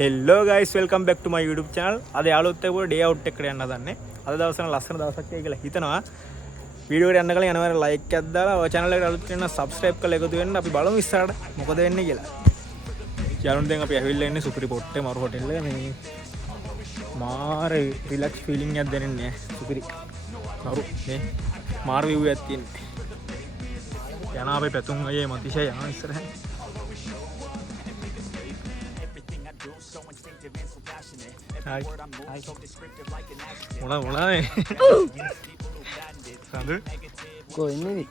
හෙල්ලෝ guys welcome back ටු මයි YouTube channel. අද යාළුවොත් එක්ක ඩේ අවුට් එකකට යන්න හදන්නේ. අද දවසන ලස්සන දවසක් කියලා හිතනවා. වීඩියෝ එකට යන්න කලින් අනිවාර්යෙන් ලයික් එකක් දාලා ඔය channel එකට අලුත් කෙනා subscribe කරලා එකතු වෙන්න. අපි බලමු ඉස්සරහට මොකද වෙන්නේ කියලා. යාළුවෝ දැන් අපි ඇවිල්ලා ඉන්නේ සුපිරි පොට්ටේ මරු හොටෙල් එක. මේ මාර රිලැක්ස් ෆීලිං එකක් දැනෙන්නේ සුපිරි. මරු මේ මාර view එකක් තියෙන්නේ. යනවා අපි පැතුම් අයියේ මතිෂය යනවා ඉස්සරහට. Hai. Mulai. Sandu. Kok ini nih?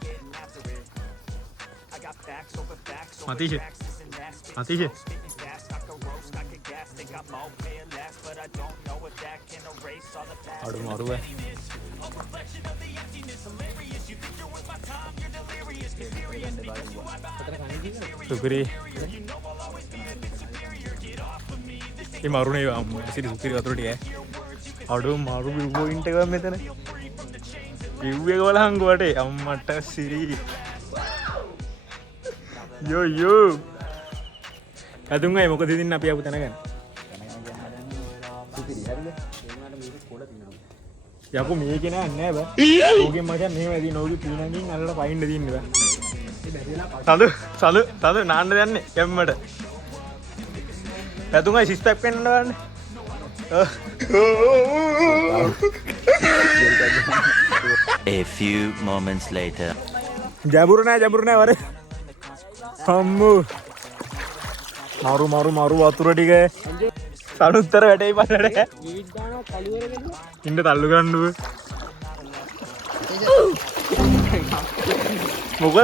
Mati sih. Mati sih. Aduh maru ya. Sukri. ये मारू नहीं ऐसी सुपीरी कतरोटी है अड़ो मारू व्यू इंट मेतने व्यू वाला हंगोटे अम्मट सिरी यो यो अदुंगा मोको दीदी ना पिया पुतना kan याको මේකේ නෑ නෑ බා ඕකෙන් මචං මෙහෙම ඇදී නෝගේ පීනකින් අල්ලලා පයින්න දින්නේ බා සඳු නාන්න යන්නේ එම්මට පැතුංගයි සිස් පැක් වෙන්න ගන්න. A few moments later. ජඹුරු නෑ වරේ. අම්මෝ. මාරු වතුර ටික. සනුත්තර වැටේ පස්සට. ජීවිත ගානක් කලුවර ගෙන්න. ඉන්න තල්ලු ගන්නව. මොකද?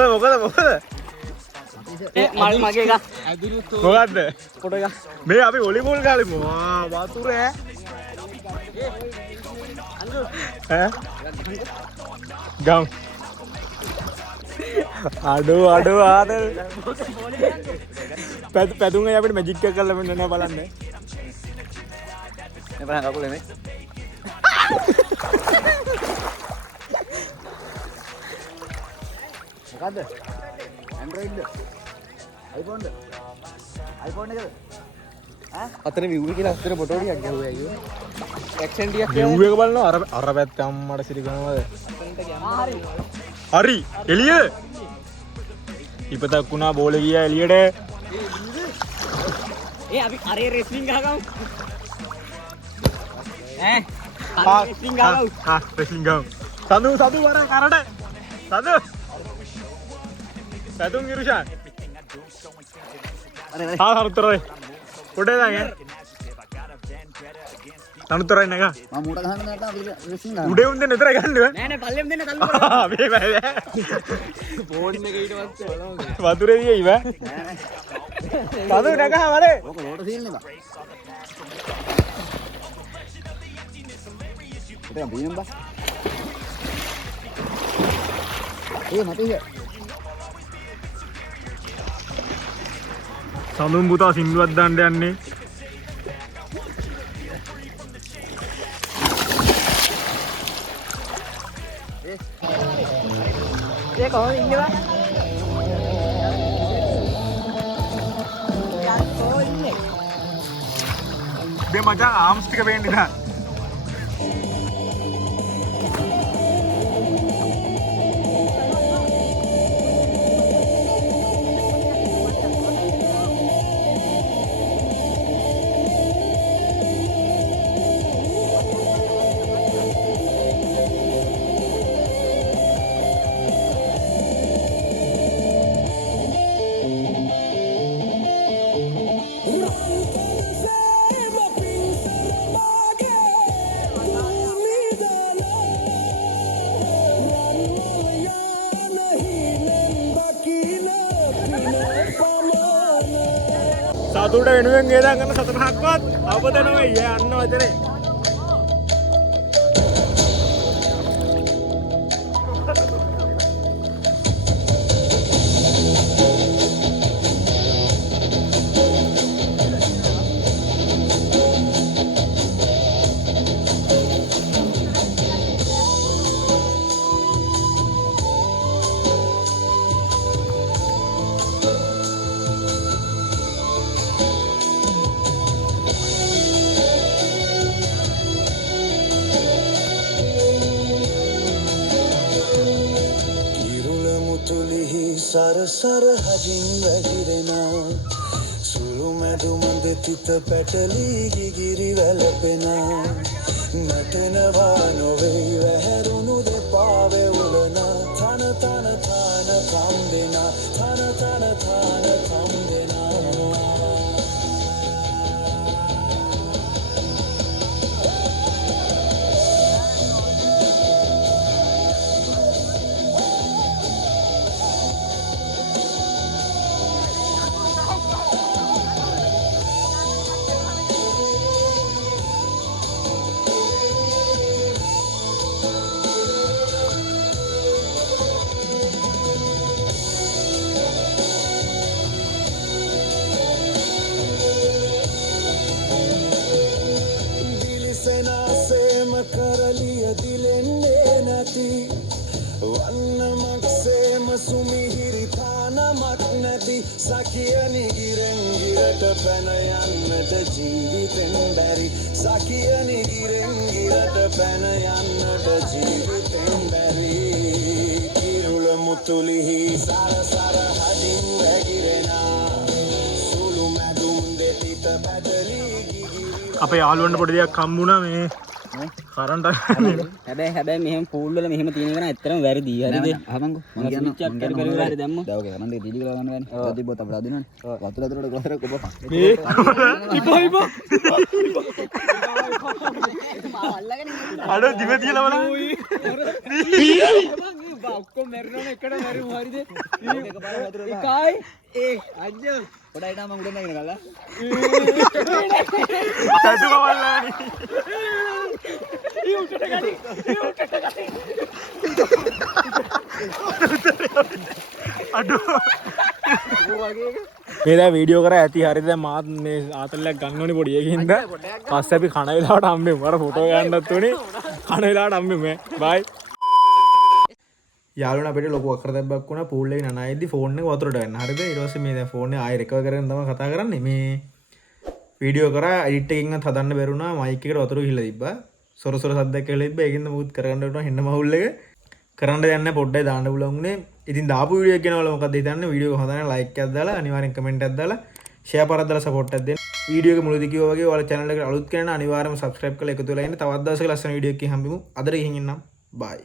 මල් මගේ එක. මොකද්ද? ෆොටෝ එක. මේ අපි වොලිබෝල් ගාලෙමු. වතුර ඈ. ඈ? ගම්. අඩෝ ආදල්. පැතුංගයි අපිට මැජික් එක කරලා මෙන්න නෑ බලන්න. මේ බලන්න කකුලේ මේ. මොකද්ද? Android ද? iPhone ද? iPhone එකද? ඈ? අතන view එකේ අතර ෆොටෝ ටිකක් ගැහුවා අයියෝ. action ටිකක් view එක බලනවා අර පැත්ත අම්මට සිරි ගනවද? හරි. එළිය. ඉපතක් වුණා බෝලේ ගියා එළියට. අපි අරේ රෙස්ලින් ගහගමු. ඈ? අරේ රෙස්ලින් ගහගමු. රෙස්ලින් ගමු. සඳු වර කරට. සඳු. පැතුම් ඉරුෂාන්. හරුතරයි. පොඩේ දාගෙන. තනුතරයි නේද? මම මූට ගහන්න නැත්නම් අපි රෙස්ලින් ගහමු. උඩේ උන් දෙන්න නතර ගන්නව. නෑ පල්ලෙම් දෙන්න තල්ලු කරා. මේ බෑ. ෆෝන් එක ඊට පස්සේ බලමු. වතුරේ දියේ ඉව. සඳු නගහ වරේ. ඕක ලෝට තියෙන්නේ බා. ඉතින් බීනම් බා. මතේ. සඳුන් පුතා සින්දුවක් දාන්න යන්නේ. ඒ කොහොමද ඉන්නේ බා? මේ මචං ආම්ස් ටික පේන්න ඉතින්. සතුට වෙනුවෙන් ගේදා කරන සතනක්වත් අවබෝධ නෙවෙයි යන්න වචනේ. සරසර හදින් වැగిරෙනා සුළු මැදුමඳ තිත පැටලී ගිගිරි වැළපෙනා නටනවා නොවෙයි වැහැරුණු දෙපා වෙවුලනා තන තන තාන කම් දෙනා තන තන තාන කම් දෙනා කරලිය දිලෙන්නේ නැති වන්නමක්සේම සුමිහිරි තානමක් නැති සකියනි ගිරෙන් ගිරට පැන යන්නට ජීවිතෙන් බැරි සකියනි ගිරෙන් ගිරට පැන යන්නට ජීවිතෙන් බැරි කිරුළ මුතුලිහි සරසර හදින් වැగిරෙනා සුළු මැදුම් දෙතිත පැටලී ගිගිරි අපේ යාළුවන්ට පොඩි දෙයක් හම්බුණා මේ කරන්ට හැබැයි මෙහෙම පූල් වල මෙහෙම තියෙන එක නම් ඇත්තටම වැරදි. හරිද? අහමංගෝ. මම කියන්න කර හරි දැම්මෝ. දැන් ඔගේ මම දෙක දීලි කරලා ගන්න බෑනේ. ඔය තිබ්බොත් අපිට අදිනවනේ. වතුර ඇතුලට කොහොර කොබපන්. මේ ඉපෝ අඩෝ දිව තියලා බලන්න. ඔක්කොම මැරෙනවනේ එකට මැරුම් හරිද? එකයි ඒ අජ්ජෝ පොඩයි නා මම උඩ නැගින ගල්ලා. කටු කවල්ලානි. අඩෝ මේ දැන් වීඩියෝ කරා ඇති හරිද මාත් මේ ආතල්ලක් ගන්න ඕනේ පොඩි එකකින්ද පස්සේ අපි කන වෙලාවට හම්බෙමු අර ෆොටෝ ගන්නත් උනේ කන වෙලාවට හම්බෙමු බයි යාළුවනේ අපිට ලොකු අකරදැබ්බක් වුණා පූල් එකේ නනායේදී ෆෝන් එක වතුරට ගන්න හරිද ඊට පස්සේ මේ දැන් ෆෝන් එක ආයෙ රිකවර් කරගෙන තමයි කතා කරන්නේ මේ වීඩියෝ කරා එඩිට් එකකින්වත් හදන්න බැරුණා මයික් එකට වතුර ගිහලා තිබ්බා සොර සොර සද්දයක් කියලා තිබ්බා ඒකින්ද මුත් කරගන්න උනා හෙන්න මහුල් එක කරන්න දෙන්න පොඩ්ඩයි දාන්න පුළුවන් උනේ ඉතින් දාපු වීඩියෝ එක ගැනවල මොකක්ද හිතන්නේ වීඩියෝ එක හොඳ නැහැ ලයික් එකක් දාලා අනිවාර්යෙන් කමෙන්ට් එකක් දාලා ෂෙයා පාරක් දාලා සපෝට් එකක් දෙන්න වීඩියෝ එක මුලදී කිව්වා වගේ ඔයාලා channel එකට අලුත් කෙනා අනිවාර්යයෙන්ම subscribe කරලා එකතු වෙලා ඉන්න තවත් දවසක ලස්සන වීඩියෝ එකකින් හම්බෙමු අදට ගිහින් ඉන්නම් bye